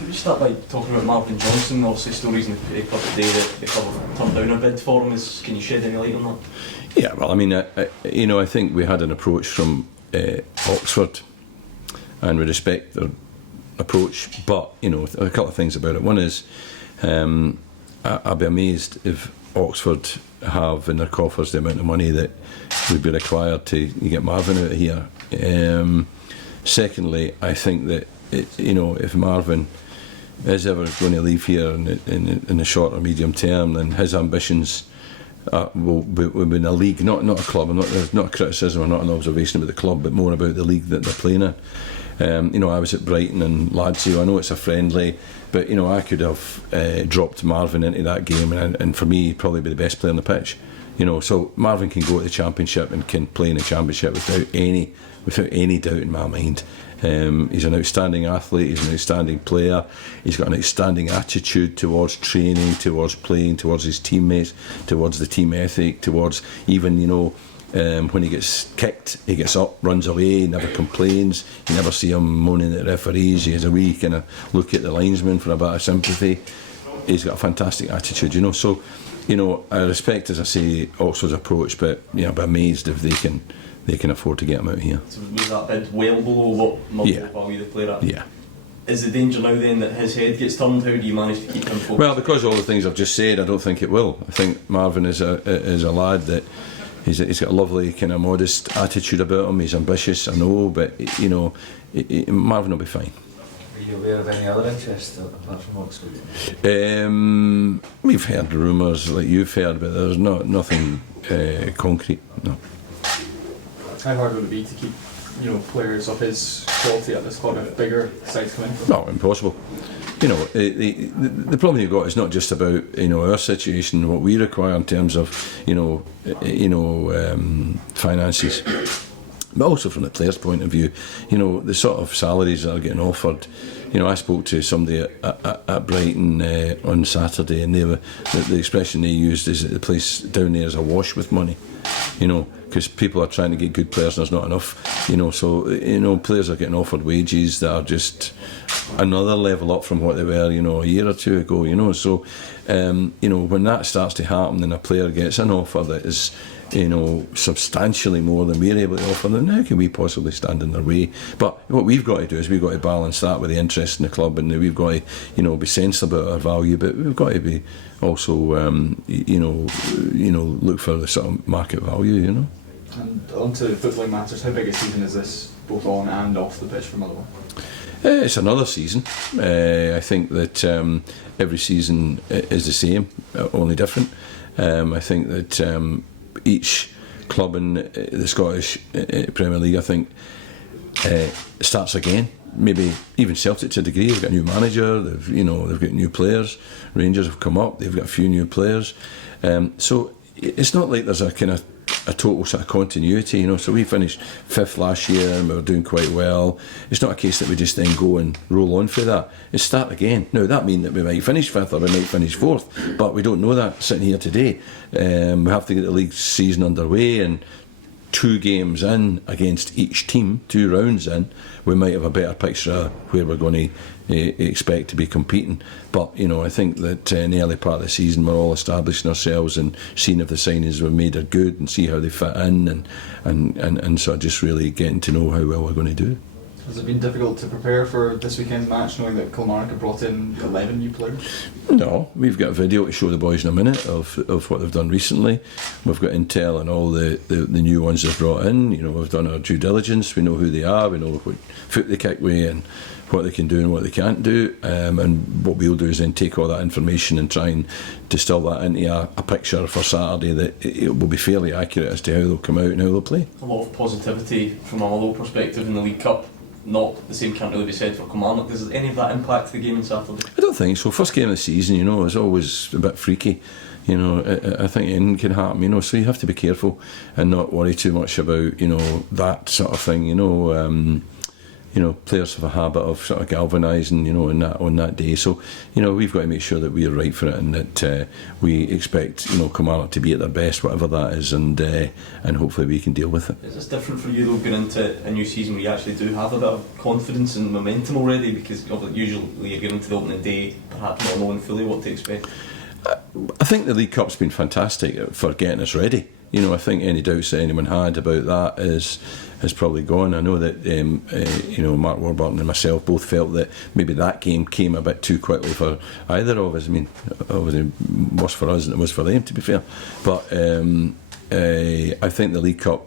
Could we start by talking about Marvin Johnson? Obviously stories in the club today that the club have turned down a bid for him. Can you shed any light on that? Yeah, well, I mean, I think we had an approach from Oxford, and we respect their approach. But a couple of things about it. One is, I'd be amazed if Oxford have in their coffers the amount of money that would be required to get Marvin out of here. Secondly, I think that if Marvin is ever going to leave here in the short or medium term, then his ambitions will be in a league, not a club. There's not a criticism or not an observation about the club, but more about the league that they're playing in. I was at Brighton and Lazio. I know it's a friendly, but I could have dropped Marvin into that game, and for me, he'd probably be the best player on the pitch. So Marvin can go to the Championship and can play in the Championship without any doubt in my mind. He's an outstanding athlete, he's an outstanding player, he's got an outstanding attitude towards training, towards playing, towards his teammates, towards the team ethic, towards even, when he gets kicked, he gets up, runs away, he never complains, you never see him moaning at referees, he has a wee kind of look at the linesman for a bit of sympathy. He's got a fantastic attitude, so, I respect, as I say, Oxford's approach, but I'd be amazed if they can afford to get him out here. So was that bid well below what multiple value the player at? Yeah. Is the danger now then that his head gets turned? How do you manage to keep him focused? Well, because of all the things I've just said, I don't think it will. I think Marvin is a lad that he's got a lovely kind of modest attitude about him. He's ambitious, I know, but Marvin will be fine. Are you aware of any other interest apart from Oxford? We've heard rumours like you've heard, but there's nothing concrete. No. How hard would it be to keep, players of his quality at this club if bigger sides come in? No, impossible. The problem you've got is not just about our situation, what we require in terms of finances, but also from the players' point of view. The sort of salaries that are getting offered. I spoke to somebody at Brighton on Saturday, and the expression they used is that the place down there is awash with money. Because people are trying to get good players and there's not enough. So players are getting offered wages that are just another level up from what they were, a year or two ago. So, when that starts to happen, then a player gets an offer that is, substantially more than we're able to offer, then how can we possibly stand in their way? But what we've got to do is we've got to balance that with the interest in the club, and we've got to, be sensible about our value, but we've got to be also, look for the sort of market value, And on to footballing matters, how big a season is this, both on and off the pitch for Motherwell? It's another season. I think that every season is the same, only different. I think that each club in the Scottish Premier League, I think, starts again. Maybe even Celtic to a degree. They've got a new manager. They've got new players. Rangers have come up. They've got a few new players. So it's not like there's a kind of a total sort of continuity, So we finished 5th last year and we were doing quite well. It's not a case that we just then go and roll on for that. It's start again. Now that means that we might finish 5th or we might finish 4th, but we don't know that sitting here today. We have to get the league season underway, and 2 games in against each team, 2 rounds in, we might have a better picture of where we're going to expect to be competing. But I think that in the early part of the season we're all establishing ourselves and seeing if the signings we've made are good and see how they fit in, and sort of just really getting to know how well we're going to do. Has it been difficult to prepare for this weekend's match, knowing that Kilmarnock have brought in 11 new players? No, we've got a video to show the boys in a minute of what they've done recently. We've got intel on all the new ones they've brought in. We've done our due diligence. We know who they are. We know what foot they kick with and what they can do and what they can't do. And what we'll do is then take all that information and try and distill that into a picture for Saturday that it will be fairly accurate as to how they'll come out and how they'll play. A lot of positivity from a Motherwell perspective in the League Cup. Not the same can't really be said for Kilmarnock. Does any of that impact the game on Saturday? I don't think so. First game of the season, is always a bit freaky. I think anything can happen. So you have to be careful and not worry too much about that sort of thing. players have a habit of sort of galvanising, on that day. So, we've got to make sure that we're right for it, and that we expect, Kilmarnock to be at their best, whatever that is, and hopefully we can deal with it. Is this different for you though, going into a new season where you actually do have a bit of confidence and momentum already? Because usually you're going into the opening day perhaps not knowing fully what to expect. I think the League Cup's been fantastic for getting us ready. I think any doubts that anyone had about that has probably gone. I know that Mark Warburton and myself both felt that maybe that game came a bit too quickly for either of us. I mean, obviously worse for us than it was for them, to be fair. But I think the League Cup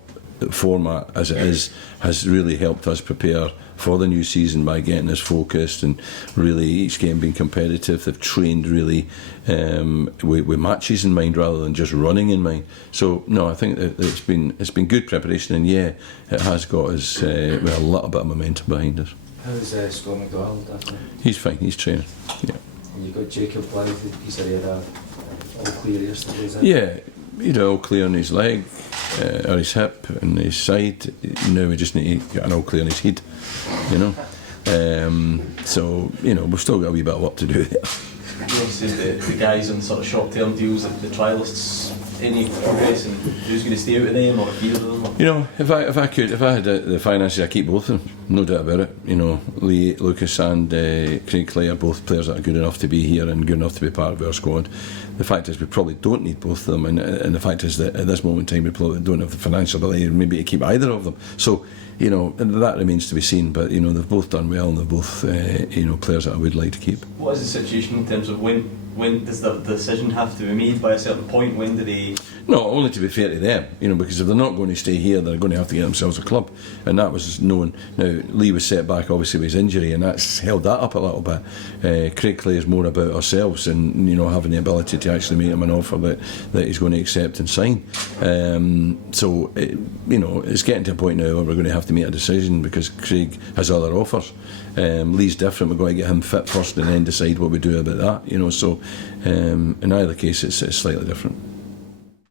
format as it is has really helped us prepare for the new season by getting us focused and really each game being competitive. They've trained really with matches in mind rather than just running in mind. So no, I think that it's been good preparation, and yeah, it has got us with a little bit of momentum behind us. How's Scott McDonald after? He's fine, he's training. Yeah. And you've got Jacob Blythe, he said he had a all clear yesterday, is it? Yeah, he'd all clear on his leg, or his hip, and his side. Now we just need to get an all clear on his head, So, we've still got a wee bit of work to do there. Obviously the guys on sort of short-term deals, the trialists, any progress and who's going to stay out of them or either of them? If I had the finances, I'd keep both of them, no doubt about it. Lee Lucas and Craig Clay are both players that are good enough to be here and good enough to be part of our squad. The fact is we probably don't need both of them, and the fact is that at this moment in time we probably don't have the financial ability maybe to keep either of them. So, that remains to be seen, but they've both done well, and they're both players that I would like to keep. What is the situation in terms of when does the decision have to be made by a certain point? When do they... No, only to be fair to them, because if they're not going to stay here, they're going to have to get themselves a club, and that was known. Now, Lee was set back obviously with his injury, and that's held that up a little bit. Craig Clay is more about ourselves and having the ability to actually make him an offer that he's going to accept and sign. So it's getting to a point now where we're going to have to make a decision, because Craig has other offers. Lee's different. We're going to get him fit first and then decide what we do about that. So in either case it's slightly different.